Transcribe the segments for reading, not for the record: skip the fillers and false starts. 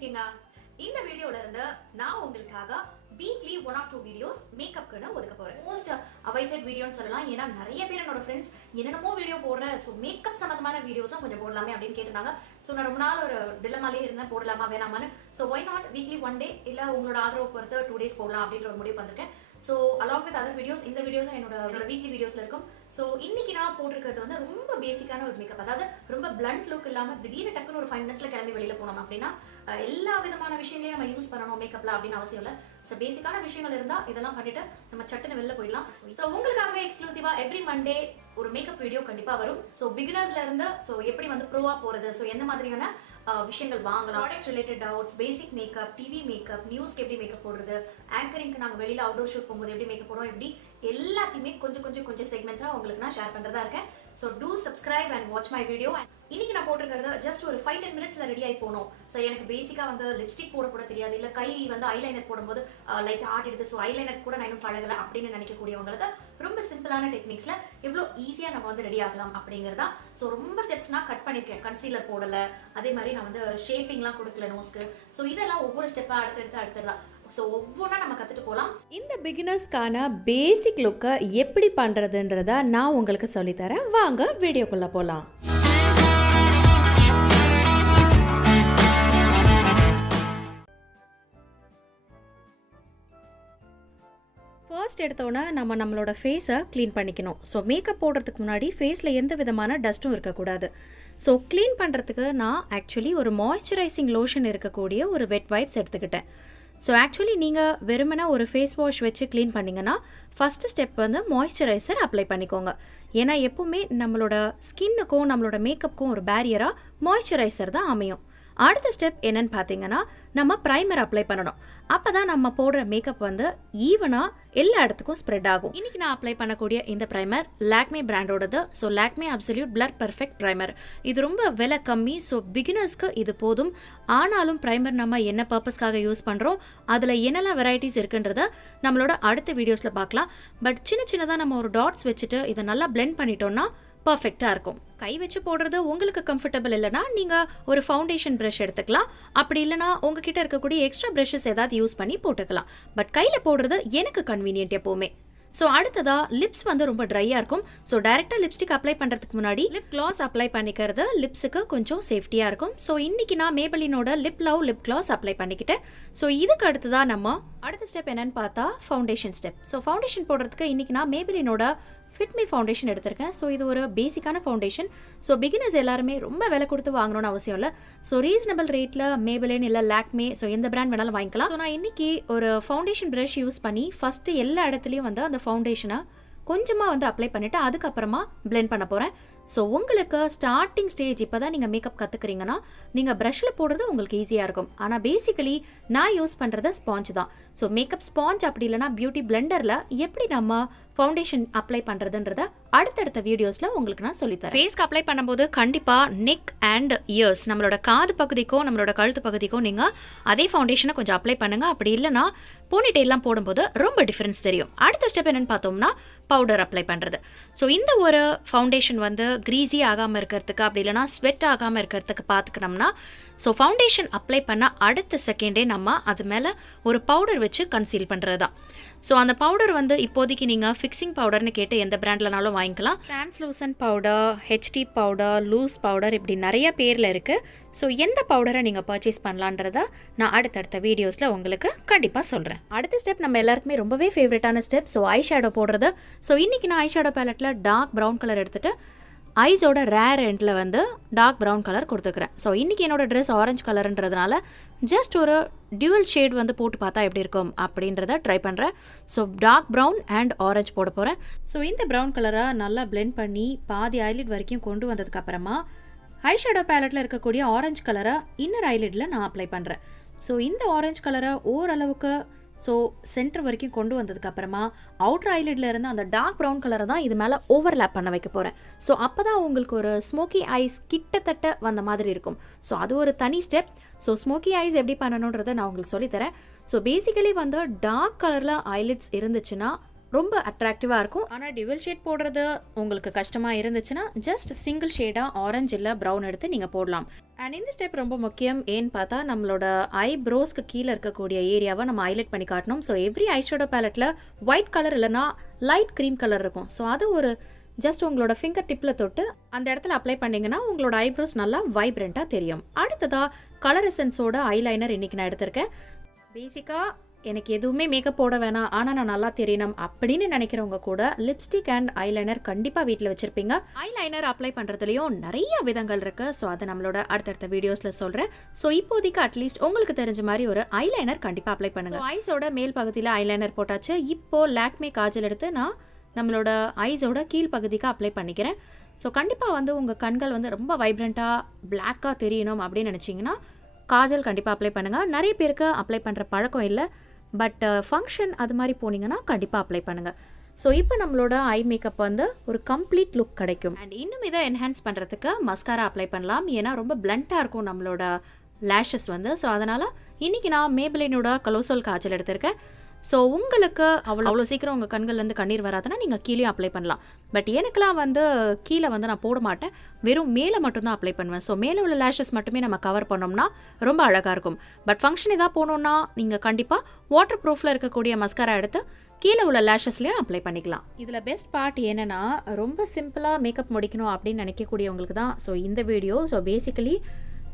இருக்கீங்க? இந்த வீடியோல இருந்து நான் உங்களுக்காக வீக்லி 1 or 2 வீடியோஸ் மேக்கப்க்குன்னு ஒதுக்க போறேன். மோஸ்ட் அவைட்டட் வீடியோன்னு சொல்லலாம். ஏன்னா நிறைய பேர் என்னோட ஃப்ரெண்ட்ஸ் என்னென்னமோ வீடியோ போடுறேன், ஸோ மேக்கப் சம்பந்தமான வீடியோஸும் கொஞ்சம் போடலாமே அப்படின்னு கேட்டிருந்தாங்க. ஸோ நான் ரொம்ப நாள் ஒரு டிலமாலே இருந்தேன், போடலாமா வேணாமான்னு. So why not weekly 1 day இல்லை உங்களோட ஆதரவு பொறுத்து 2 days போடலாம் அப்படின்ற ஒரு முடிவு வந்திருக்கேன். So along with other videos, இந்த வீடியோஸும் என்னோட வீக்லி வீடியோஸ்ல இருக்கும். ஸோ இன்னைக்கு நான் போட்டிருக்கிறது வந்து ரொம்ப பேசிக்கான ஒரு மேக்கப், அதாவது ரொம்ப பிளண்ட் லுக் இல்லாமல் திடீர்னு டக்குன்னு ஒரு 5 minutesல கிளம்பி வெளியில போனோம் அப்படின்னா எல்லா விதமான விஷயங்களையும் நம்ம யூஸ் பண்ணணும் மேக்கப்ல அப்படின்னு அவசியம் இல்லை. ஸோ பேசிக்கான விஷயங்கள் இருந்தா இதெல்லாம் பண்ணிட்டு நம்ம சட்டுன்னு வெளில போயிடலாம். ஸோ உங்களுக்காகவே எக்ஸ்க்ளூசிவா எவ்ரி மண்டே ஒரு மேக்கப் வீடியோ கண்டிப்பா வரும். ஸோ பிகினர்ஸ்ல இருந்து ஸோ எப்படி வந்து ப்ரோவா போறது, ஸோ எந்த மாதிரியான விஷயங்கள் வாங்கலாம், ப்ராடக்ட் ரிலேட்டட் டவுட்ஸ், பேசிக் மேக்கப், டிவி மேக்கப், நியூஸ்க்கு எப்படி மேக்கப் போடுறது, ஆங்கரிங்க்கு நாங்கள் வெளியில அவுட்டோர் ஷூட் போகும்போது எப்படி மேக்கப் போடுவோம், எப்படி எல்லாத்தையுமே கொஞ்சம் செக்மெண்ட்ஸா உங்களுக்கு நான் ஷேர் பண்றதா இருக்கேன். So two subscribe and watch my video. இன்னைக்கு நான் போட்டிருக்கிறது ஜஸ்ட் ஒரு 5-10 minutesல ரெடி ஆகி போகணும். ஸோ எனக்கு பேசிக்கா வந்து லிப்ஸ்டிக் போட தெரியாது, இல்லை கை வந்து ஐலைனர் போடும்போது லைட் ஆட் எடுத்து ஸோ ஐலைனர் கூட நான் இன்னும் பழகலை அப்படின்னு நினைக்கக்கூடியவங்களுக்கு ரொம்ப சிம்பிளான டெக்னிக்ஸ்ல எவ்வளோ ஈஸியாக நம்ம வந்து ரெடி ஆகலாம் அப்படிங்கிறதா. ஸோ ரொம்ப ஸ்டெப்ஸ் நான் கட் பண்ணியிருக்கேன். கன்சீலர் போடலை, அதே மாதிரி நான் வந்து ஷேப்பிங்லாம் கொடுக்கல நோஸ்க்கு. ஸோ இதெல்லாம் ஒவ்வொரு ஸ்டெப்பாக அடுத்தடுத்தா ஸோ ஒவ்வொன்றா நம்ம கற்றுட்டு போகலாம். இந்த பிகினர்ஸ்க்கான பேசிக் லுக்கை எப்படி பண்ணுறதுன்றத நான் உங்களுக்கு சொல்லித்தரேன். வாங்க வீடியோக்குள்ளே போகலாம். ஃபர்ஸ்ட் எடுத்தோன்னே நம்மளோட ஃபேஸை க்ளீன் பண்ணிக்கணும். ஸோ மேக்கப் போடுறதுக்கு முன்னாடி ஃபேஸில் எந்த விதமான டஸ்ட்டும் இருக்கக்கூடாது. ஸோ க்ளீன் பண்ணுறதுக்கு நான் ஆக்சுவலி ஒரு மாய்ஸ்சரைசிங் லோஷன் இருக்கக்கூடிய ஒரு வெட் வைப்ஸ் எடுத்துக்கிட்டேன். ஸோ ஆக்சுவலி நீங்கள் வெறுமனே ஒரு ஃபேஸ் வாஷ் வச்சு க்ளீன் பண்ணிங்கன்னா ஃபஸ்ட்டு ஸ்டெப் வந்து மாய்ஸ்சரைசர் அப்ளை பண்ணிக்கோங்க. ஏன்னா எப்போவுமே நம்மளோட ஸ்கின்னுக்கும் நம்மளோட மேக்கப்புக்கும் ஒரு பேரியராக மாய்ஸ்சரைசர் தான் அமையும். அடுத்த ஸ்டெப் என்னன்னு பார்த்தீங்கன்னா நம்ம ப்ரைமர் அப்ளை பண்ணணும். அப்போ தான் நம்ம போடுற மேக்கப் வந்து ஈவனாக எல்லா இடத்துக்கும் ஸ்ப்ரெட் ஆகும். இன்றைக்கி நான் அப்ளை பண்ணக்கூடிய இந்த ப்ரைமர் லாக்மே பிராண்டோடது. So Lakme absolute blur perfect primer. இது ரொம்ப விலை கம்மி, ஸோ பிகினர்ஸ்க்கு இது போதும். ஆனாலும் ப்ரைமர் நம்ம என்ன பர்பஸ்க்காக யூஸ் பண்ணுறோம், அதில் என்னெல்லாம் வெரைட்டிஸ் இருக்குன்றத நம்மளோட அடுத்த வீடியோஸில் பார்க்கலாம். பட் சின்னதாக நம்ம ஒரு டாட்ஸ் வச்சுட்டு இதை நல்லா பிளெண்ட் பண்ணிட்டோம்னா பர்ஃபெக்டாக இருக்கும். கை வச்சு போடுறது உங்களுக்கு கம்ஃபர்டபுள் இல்லைனா நீங்கள் ஒரு ஃபவுண்டேஷன் ப்ரஷ் எடுத்துக்கலாம். அப்படி இல்லைனா உங்ககிட்ட இருக்கக்கூடிய எக்ஸ்ட்ரா ப்ரஷஸ் ஏதாவது யூஸ் பண்ணி போட்டுக்கலாம். பட் கையில் போடுறது எனக்கு கன்வீனியன்ட் எப்போவுமே. ஸோ அடுத்ததாக லிப்ஸ் வந்து ரொம்ப ட்ரையாக இருக்கும். ஸோ டைரெக்டாக லிப்ஸ்டிக் அப்ளை பண்ணுறதுக்கு முன்னாடி லிப் கிளாஸ் அப்ளை பண்ணிக்கிறது லிப்ஸுக்கு கொஞ்சம் சேஃப்டியாக இருக்கும். ஸோ இன்றைக்கி நான் மேபலினோட lip love lip gloss apply பண்ணிக்கிட்டேன். ஸோ இதுக்கு அடுத்ததாக நம்ம அடுத்த ஸ்டெப் என்னன்னு பார்த்தா ஃபவுண்டேஷன் ஸ்டெப். ஸோ ஃபவுண்டேஷன் போடுறதுக்கு இன்றைக்கி நான் மேபலினோட ஃபிட் மீ ஃபவுண்டேஷன் எடுத்திருக்கேன். ஸோ இது ஒரு பேசிக்கான ஃபவுண்டேஷன். ஸோ பிகினர்ஸ் எல்லாருமே ரொம்ப விலை கொடுத்து வாங்கணும்னு அவசியம் இல்லை. ஸோ ரீசனபிள் ரேட்டில் மேபலின் இல்லை லாக்மே, ஸோ எந்த பிராண்ட் வேணாலும் வாங்கிக்கலாம். ஸோ நான் இன்றைக்கி ஒரு ஃபவுண்டேஷன் ப்ரஷ் யூஸ் பண்ணி ஃபஸ்ட்டு எல்லா இடத்துலையும் வந்து அந்த ஃபவுண்டேஷனை கொஞ்சமாக வந்து அப்ளை பண்ணிவிட்டு அதுக்கப்புறமா பிளெண்ட் பண்ண போகிறேன். ஸோ உங்களுக்கு ஸ்டார்டிங் ஸ்டேஜ் இப்போ தான் நீங்கள் மேக்கப் கற்றுக்குறீங்கன்னா நீங்கள் ப்ரஷில் போடுறது உங்களுக்கு ஈஸியாக இருக்கும். ஆனால் பேசிக்கலி நான் யூஸ் பண்ணுறது ஸ்பாஞ்ச் தான். ஸோ மேக்கப் ஸ்பாஞ்ச் அப்படி இல்லைனா பியூட்டி பிளெண்டரில் எப்படி நம்ம ஃபவுண்டேஷன் அப்ளை பண்ணுறதுன்றத அடுத்தடுத்த வீடியோஸில் உங்களுக்கு நான் சொல்லித்தரேன். ஃபேஸ்க்கு அப்ளை பண்ணும்போது கண்டிப்பாக நெக் அண்ட் இயர்ஸ், நம்மளோட காது பகுதிக்கும் நம்மளோட கழுத்து பகுதிக்கும் நீங்கள் அதே ஃபவுண்டேஷனை கொஞ்சம் அப்ளை பண்ணுங்கள். அப்படி இல்லைனா போனிடெயிலாம் போடும்போது ரொம்ப டிஃப்ரென்ஸ் தெரியும். அடுத்த ஸ்டெப் என்னென்னு பார்த்தோம்னா பவுடர் அப்ளை பண்ணுறது. ஸோ இந்த ஒரு ஃபவுண்டேஷன் வந்து க்ரீஸி ஆகாமல் இருக்கிறதுக்கு அப்படி இல்லைனா ஸ்வெட் ஆகாமல் இருக்கிறதுக்கு பார்த்துக்கணும்னா ஸோ ஃபவுண்டேஷன் அப்ளை பண்ண அடுத்த செகண்டே நம்ம அது மேலே ஒரு பவுடர் வச்சு கன்சீல் பண்ணுறது தான். ஸோ அந்த பவுடர் வந்து இப்போதைக்கு நீங்கள் ஃபிக்ஸிங் பவுடர்னு கேட்டு எந்த பிராண்ட்லனாலும் வாங்கிக்கலாம். Translucent powder, HD powder, loose powder, இப்படி நிறைய பேரில் இருக்குது. ஸோ எந்த பவுடரை நீங்கள் பர்ச்சேஸ் பண்ணலான்றத நான் அடுத்தடுத்த வீடியோஸில் உங்களுக்கு கண்டிப்பாக சொல்கிறேன். அடுத்த ஸ்டெப் நம்ம எல்லாருக்குமே ரொம்பவே ஃபேவரட்டான ஸ்டெப், ஸோ ஐ ஷேடோ போடுறது. ஸோ இன்றைக்கி நான் ஐ ஷேடோ பேலட்டில் டார்க் ப்ரௌன் கலர் எடுத்துகிட்டு ஐஸோட ரேர் எண்டில் வந்து டார்க் ப்ரௌன் கலர் கொடுத்துக்கிறேன். ஸோ இன்றைக்கி என்னோடய ட்ரெஸ் ஆரஞ்சு கலருன்றதுனால ஜஸ்ட் ஒரு டியூவல் ஷேட் வந்து போட்டு பார்த்தா எப்படி இருக்கும் அப்படின்றத ட்ரை பண்ணுறேன். So dark brown and orange போட போகிறேன். ஸோ இந்த ப்ரௌன் கலரை நல்லா பிளெண்ட் பண்ணி பாதி ஐலிட் வரைக்கும் கொண்டு வந்ததுக்கப்புறமா ஐ ஷேடோ பேலட்டில் இருக்கக்கூடிய ஆரஞ்சு கலரை இன்னர் ஐலிட்டில் நான் அப்ளை பண்ணுறேன். ஸோ இந்த ஆரஞ்சு கலரை ஓரளவுக்கு ஸோ சென்டர் வரைக்கும் கொண்டு வந்ததுக்கப்புறமா அவுட்டர் ஐலிட்ல இருந்து அந்த டார்க் ப்ரௌன் கலரை தான் இது மேலே ஓவர்லேப் பண்ண வைக்க போகிறேன். ஸோ அப்போ தான் உங்களுக்கு ஒரு ஸ்மோக்கி ஐஸ் கிட்டத்தட்ட வந்த மாதிரி இருக்கும். ஸோ அது ஒரு தனி ஸ்டெப். ஸோ ஸ்மோக்கி ஐஸ் எப்படி பண்ணணுன்றதை நான் உங்களுக்கு சொல்லித்தரேன். ஸோ பேசிக்கலி வந்து டார்க் கலரில் ஐலிட்ஸ் இருந்துச்சுன்னா ரொம்ப அட்ராக்டிவாக இருக்கும். ஆனால் டியூவல் ஷேட் போடுறது உங்களுக்கு கஷ்டமாக இருந்துச்சுன்னா ஜஸ்ட் சிங்கிள் ஷேடாக ஆரஞ்சு இல்லை ப்ரௌன் எடுத்து நீங்கள் போடலாம். அண்ட் இந்த ஸ்டெப் ரொம்ப முக்கியம். ஏன்னு பார்த்தா நம்மளோட ஐப்ரோஸ்க்கு கீழே இருக்கக்கூடிய ஏரியாவை நம்ம ஹைலைட் பண்ணி காட்டணும். ஸோ எவ்ரி ஐஷேடோ பேலட்டில் ஒயிட் கலர் இல்லைனா லைட் க்ரீம் கலர் இருக்கும். ஸோ அது ஒரு ஜஸ்ட் உங்களோட ஃபிங்கர் டிப்பில் தொட்டு அந்த இடத்துல அப்ளை பண்ணிங்கன்னா உங்களோட ஐப்ரோஸ் நல்லா வைப்ரண்ட்டாக தெரியும். அடுத்ததாக கலர் எசன்ஸோட ஐலைனர் இன்றைக்கி நான் எடுத்திருக்கேன். பேசிக்காக எனக்கு எதுவுமே மேக்கப் போட வேணாம், ஆனால் நான் நல்லா தெரியணும் அப்படின்னு நினைக்கிறவங்க கூட லிப்ஸ்டிக் அண்ட் ஐலைனர் கண்டிப்பாக வீட்டில் வச்சுருப்பீங்க. ஐலைனர் அப்ளை பண்ணுறதுலையும் நிறைய விதங்கள் இருக்குது. ஸோ அதை நம்மளோட அடுத்தடுத்த வீடியோஸில் சொல்கிறேன். ஸோ இப்போதைக்கு அட்லீஸ்ட் உங்களுக்கு தெரிஞ்ச மாதிரி ஒரு ஐலைனர் கண்டிப்பாக அப்ளை பண்ணுங்கள். ஐஸோட மேல் பகுதியில் ஐலைனர் போட்டாச்சு. இப்போது லாக்மே காஜல் எடுத்து நான் நம்மளோட ஐஸோட கீழ் பகுதிக்கு அப்ளை பண்ணிக்கிறேன். ஸோ கண்டிப்பாக வந்து உங்கள் கண்கள் வந்து ரொம்ப வைப்ரண்ட்டாக பிளாக்காக தெரியணும் அப்படின்னு நினச்சிங்கன்னா காஜல் கண்டிப்பாக அப்ளை பண்ணுங்கள். நிறைய பேருக்கு அப்ளை பண்ணுற பழக்கம் இல்லை, பட் ஃபங்க்ஷன் அது மாதிரி போனீங்கன்னா கண்டிப்பாக அப்ளை பண்ணுங்கள். ஸோ இப்போ நம்மளோட ஐ மேக்கப் வந்து ஒரு கம்ப்ளீட் லுக் கிடைக்கும். அண்ட் இன்னும் இதை என்ஹான்ஸ் பண்ணுறதுக்கு மஸ்காரா அப்ளை பண்ணலாம். ஏன்னா ரொம்ப பிளண்ட்டாக இருக்கும் நம்மளோட லேஷஸ் வந்து. ஸோ அதனால் இன்றைக்கி நான் மேபிளினோட கலோசோல் காஜல் எடுத்திருக்கேன். ஸோ உங்களுக்கு அவ்வளோ சீக்கிரம் உங்கள் கண்கள்லேருந்து கண்ணீர் வராதுன்னா நீங்கள் கீழே அப்ளை பண்ணலாம். பட் எனக்குலாம் வந்து கீழே வந்து நான் போட மாட்டேன், வெறும் மேலே மட்டும்தான் அப்ளை பண்ணுவேன். ஸோ மேலே உள்ள லேஷஸ் மட்டுமே நம்ம கவர் பண்ணோம்னா ரொம்ப அழகாக இருக்கும். பட் ஃபங்க்ஷன் எதாவது போனோம்னா நீங்கள் கண்டிப்பாக வாட்டர் ப்ரூஃபில் இருக்கக்கூடிய மஸ்காரா எடுத்து கீழே உள்ள லேஷஸ்லேயும் அப்ளை பண்ணிக்கலாம். இதில் பெஸ்ட் பார்ட் என்னென்னா ரொம்ப சிம்பிளாக மேக்கப் முடிக்கணும் அப்படின்னு நினைக்கக்கூடியவங்களுக்கு தான் ஸோ இந்த வீடியோ. ஸோ பேசிக்கலி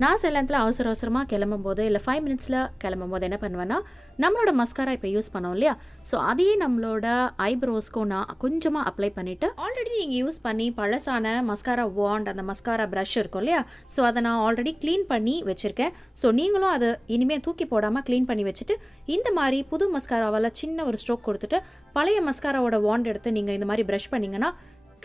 நான் சில நேரத்தில் அவசரமாக கிளம்பும்போது இல்லை 5 மினிட்ஸில் கிளம்பும்போது என்ன பண்ணுவேன்னா நம்மளோட மஸ்காரா இப்போ யூஸ் பண்ணோம் இல்லையா, ஸோ அதையே நம்மளோட ஐப்ரோஸ்க்கும் நான் கொஞ்சமாக அப்ளை பண்ணிவிட்டு ஆல்ரெடி நீங்கள் யூஸ் பண்ணி பழசான மஸ்காரா வாண்ட் அந்த மஸ்காரா ப்ரஷ் இருக்கும் இல்லையா, ஸோ அதை நான் ஆல்ரெடி க்ளீன் பண்ணி வச்சுருக்கேன். ஸோ நீங்களும் அதை இனிமேல் தூக்கி போடாமல் க்ளீன் பண்ணி வச்சுட்டு இந்த மாதிரி புது மஸ்காராவால் சின்ன ஒரு ஸ்ட்ரோக் கொடுத்துட்டு பழைய மஸ்காராவோட வாண்ட் எடுத்து நீங்கள் இந்த மாதிரி ப்ரஷ் பண்ணிங்கன்னா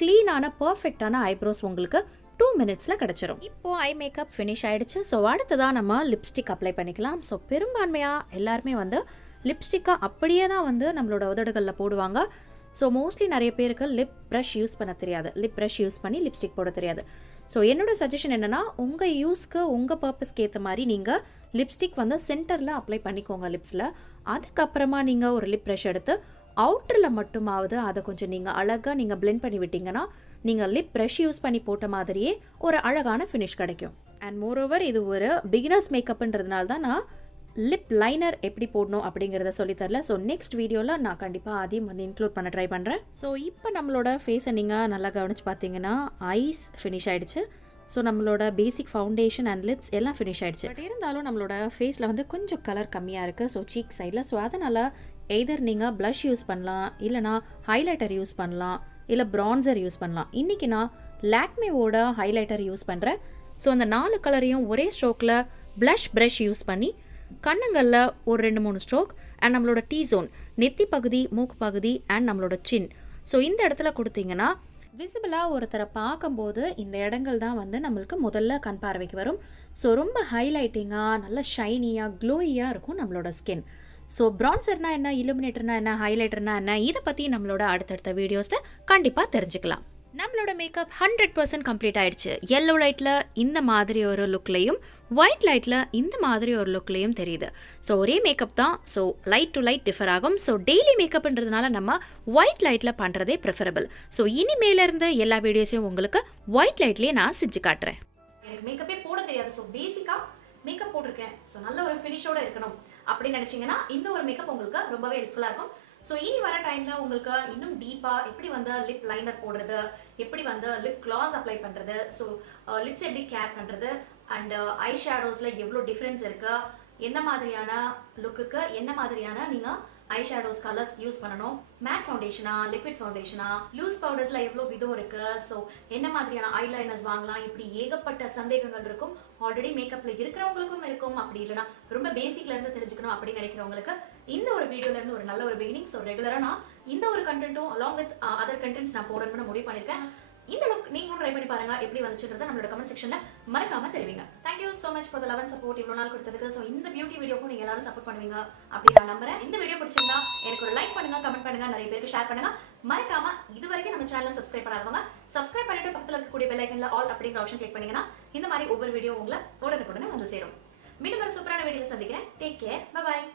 க்ளீனான பர்ஃபெக்டான ஐப்ரோஸ் உங்களுக்கு 2 மினிட்ஸில் கிடச்சிரும். இப்போது ஐ மேக்கப் ஃபினிஷ் ஆகிடுச்சு. ஸோ அடுத்ததான் நம்ம லிப்ஸ்டிக் அப்ளை பண்ணிக்கலாம். ஸோ பெரும்பான்மையாக எல்லாருமே வந்து லிப்ஸ்டிக்காக அப்படியே தான் வந்து நம்மளோட உதடுகளில் போடுவாங்க. ஸோ மோஸ்ட்லி நிறைய பேருக்கு லிப் ப்ரஷ் யூஸ் பண்ண தெரியாது, லிப் ப்ரஷ் யூஸ் பண்ணி லிப்ஸ்டிக் போட தெரியாது. ஸோ என்னோட சஜஷன் என்னென்னா உங்கள் யூஸ்க்கு உங்கள் பர்பஸ்க்கு ஏற்ற மாதிரி நீங்கள் லிப்ஸ்டிக் வந்து சென்டரில் அப்ளை பண்ணிக்கோங்க லிப்ஸில். அதுக்கப்புறமா நீங்கள் ஒரு லிப் ப்ரஷ் எடுத்து அவுட்டரில் மட்டுமாவது அதை கொஞ்சம் நீங்கள் அழகாக நீங்கள் பிளெண்ட் பண்ணி விட்டிங்கன்னா நீங்கள் லிப் ப்ரஷ் யூஸ் பண்ணி போட்ட மாதிரியே ஒரு அழகான ஃபினிஷ் கிடைக்கும். அண்ட் மோரோவர் இது ஒரு பிகினர்ஸ் மேக்கப்ன்றதுனால தான் நான் லிப் லைனர் எப்படி போடணும் அப்படிங்கிறத சொல்லித்தரல. ஸோ நெக்ஸ்ட் வீடியோவில் நான் கண்டிப்பாக அதையும் வந்து இன்க்ளூட் பண்ண ட்ரை பண்ணுறேன். ஸோ இப்போ நம்மளோட ஃபேஸை நீங்கள் நல்லா கவனித்து பார்த்தீங்கன்னா ஐஸ் ஃபினிஷ் ஆகிடுச்சு. ஸோ நம்மளோட பேசிக் ஃபவுண்டேஷன் அண்ட் லிப்ஸ் எல்லாம் ஃபினிஷ் ஆகிடுச்சு. பட் இருந்தாலும் நம்மளோட ஃபேஸில் வந்து கொஞ்சம் கலர் கம்மியாக இருக்குது. ஸோ சீக் சைடில். ஸோ அதனால் எய்தர் நீங்கள் ப்ளஷ் யூஸ் பண்ணலாம், இல்லைனா ஹைலைட்டர் யூஸ் பண்ணலாம், இல்லை ப்ரான்சர் யூஸ் பண்ணலாம். இன்றைக்கி நான் லாக்மேவோட ஹைலைட்டர் யூஸ் பண்ணுறேன். ஸோ அந்த 4 கலரையும் ஒரே ஸ்ட்ரோக்கில் ப்ளஷ் ப்ரஷ் யூஸ் பண்ணி கண்ணங்களில் ஒரு 2-3 ஸ்ட்ரோக் அண்ட் நம்மளோட டீ ஜோன் நெத்தி பகுதி, மூக்கு பகுதி அண்ட் நம்மளோட சின், ஸோ இந்த இடத்துல கொடுத்தீங்கன்னா விசிபிளாக ஒருத்தரை பார்க்கும்போது இந்த இடங்கள் தான் வந்து நம்மளுக்கு முதல்ல கண் பார்வைக்கு வரும். ஸோ ரொம்ப ஹைலைட்டிங்காக நல்ல ஷைனியாக க்ளோயியாக இருக்கும் நம்மளோட ஸ்கின். ஸோ ப்ரான்சர்னா என்ன, இலுமினேட்டர்னா என்ன, ஹைலைட்டர்னா என்ன, இதை பற்றி நம்மளோட அடுத்தடுத்த வீடியோஸில் கண்டிப்பாக தெரிஞ்சுக்கலாம். நம்மளோட மேக்கப் 100% கம்ப்ளீட் ஆயிடுச்சு. எல்லோ லைட்டில் இந்த மாதிரி ஒரு லுக்லையும் ஒயிட் லைட்டில் இந்த மாதிரி ஒரு லுக்லையும் தெரியுது. ஸோ ஒரே மேக்கப் தான். So light to light differ ஆகும். ஸோ டெய்லி மேக்கப்ன்றதுனால நம்ம ஒயிட் லைட்டில் பண்ணுறதே ப்ரிஃபரபிள். ஸோ இனிமேலேருந்து எல்லா வீடியோஸையும் உங்களுக்கு ஒயிட் லைட்லேயே நான் செஞ்சு காட்டுறேன். எனக்கு மேக்கப்பே போட தெரியாது. ஸோ பேசிக்காக மேக்கப் போட்டிருக்கேன், ஸோ நல்ல ஒரு ஃபினிஷோட இருக்கணும் அப்படின்னு நினச்சிங்கன்னா இந்த ஒரு மேக்கப் உங்களுக்கு ரொம்பவே ஹெல்ப்ஃபுல்லாக இருக்கும். ஸோ இனி வர டைமில் உங்களுக்கு இன்னும் டீப்பாக எப்படி வந்து லிப் லைனர் போடுறது, எப்படி வந்து லிப் கிளாஸ் அப்ளை பண்ணுறது, ஸோ லிப்ஸ் எப்படி கேர் பண்ணுறது அண்ட் ஐ ஷேடோஸில் எவ்வளோ டிஃப்ரென்ஸ் இருக்குது, என்ன மாதிரியான லுக்குக்கு என்ன மாதிரியான நீங்கள் ஐ ஷேடோஸ் கலர்ஸ் யூஸ் பண்ணணும், மேட் ஃபவுண்டேஷனா, லிக்விட் ஃபவுண்டேஷனா, லூஸ் பவுடர்ஸில் எவ்வளோ விதம் இருக்குது, ஸோ என்ன மாதிரியான ஐலைனர்ஸ் வாங்கலாம், இப்படி ஏகப்பட்ட சந்தேகங்கள் இருக்கும். ஆல்ரெடி மேக்கப்பில் இருக்கிறவங்களுக்கும் இருக்கும், அப்படி இல்லைனா ரொம்ப பேசிக்லேருந்து தெரிஞ்சுக்கணும் அப்படின்னு நினைக்கிறவங்களுக்கு இந்த ஒரு வீடியோலேருந்து ஒரு நல்ல ஒரு பிகினிங். ஸோ ரெகுலராக நான் இந்த ஒரு கண்டென்ட்டும் அலாங் வித் அதர் கண்டென்ட்ஸ் நான் போடணும்னு முடிவு பண்ணியிருக்கேன். இந்த லுக் நீங்களும் ட்ரை பண்ணி பாருங்க, எப்படி வந்துச்சுன்றதை நம்மளோட கமெண்ட் செக்ஷன்ல மறக்காம தெரிவிங்க. Thank you so much for the love and support இவ்வளோ நாள் கொடுத்ததுக்கு. ஸோ இந்த பியூட்டி வீடியோக்கும் நீங்க எல்லாரும் சப்போர்ட் பண்ணுவீங்க அப்படின்னு நான் நம்புறேன். இந்த வீடியோ பிடிச்சிருந்தா எனக்கு ஒரு லைக் பண்ணுங்க, கமெண்ட் பண்ணுங்க, நிறைய பேருக்கு ஷேர் பண்ணுங்க. மறக்காம இது வரைக்கும் நம்ம சேனலை சப்ஸ்கிரைப் பண்ணாதவங்க சப்ஸ்கிரைப் பண்ணிட்டு பக்கத்தில் இருக்கக்கூடிய பெல் ஐக்கன்ல ஆல் அப்படிங்கிற ஆப்ஷன் கிளிக் பண்ணீங்கன்னா இந்த மாதிரி ஒவ்வொரு வீடியோ உங்களை உடனுக்குடனே வந்து சேரும். மீண்டும் ஒரு சூப்பரான வீடியோவில் சந்திக்கிறேன். Take care, bye bye.